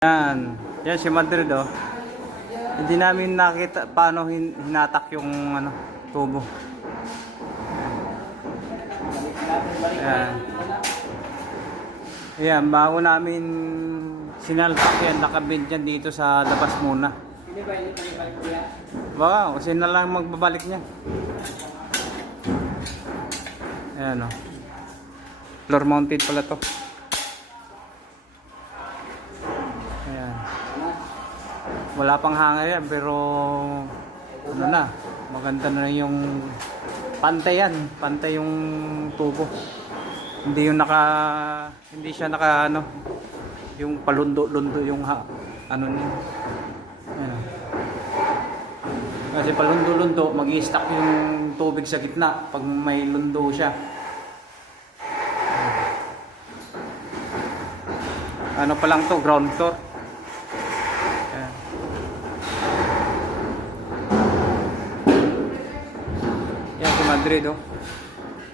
Yan. Yan si Madrid oh. Hindi namin nakita paano hinatak yung tubo. Yan. Yan, bago namin sinalpak yan, nakabid yan dito sa labas muna. Wow, kasi na lang magbabalik niya. Ayan oh. Floor mounted pala to. Ayan. Wala pang hanger yan pero maganda na yung pantay yan, pantay yung tubo. Hindi siya naka yung palundo-lundo yung niya. Ayan. Kasi palundo-lundo, mag-i-stack yung tubig sa gitna pag may lundo siya. Ano pa lang to, ground floor. Ayan. Yan si Madrid oh.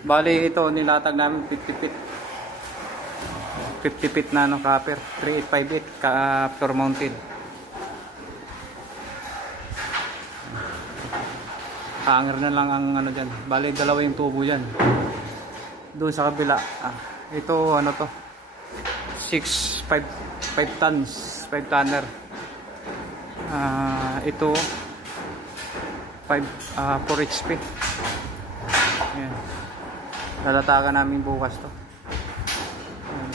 Bali ito nilatag namin 50 feet. 50 feet na copper, 3858 floor mounted. Hanger na lang ang diyan. Bali dalawa yung tubo diyan. Doon sa kabila. Ito to? 5 tons, 5 tonner. Ito 4 HP. Ayan. Lalatagan namin bukas to. Ayan.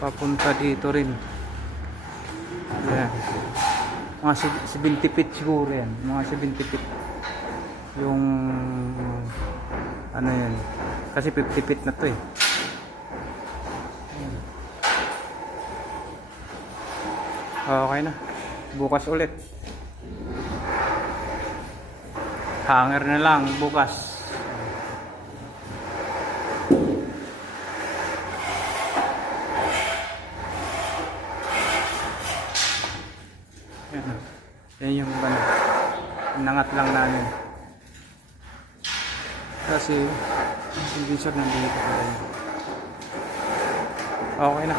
Papunta dito rin. Ayan. Mga 70 feet siguro yan. Mga 70 feet. Yung yan. Kasi 50 feet na to eh. Okay na. Bukas ulit. Hanger na lang bukas. Yan yung nangat lang namin. Kasi hindi siya nandito. Okay na.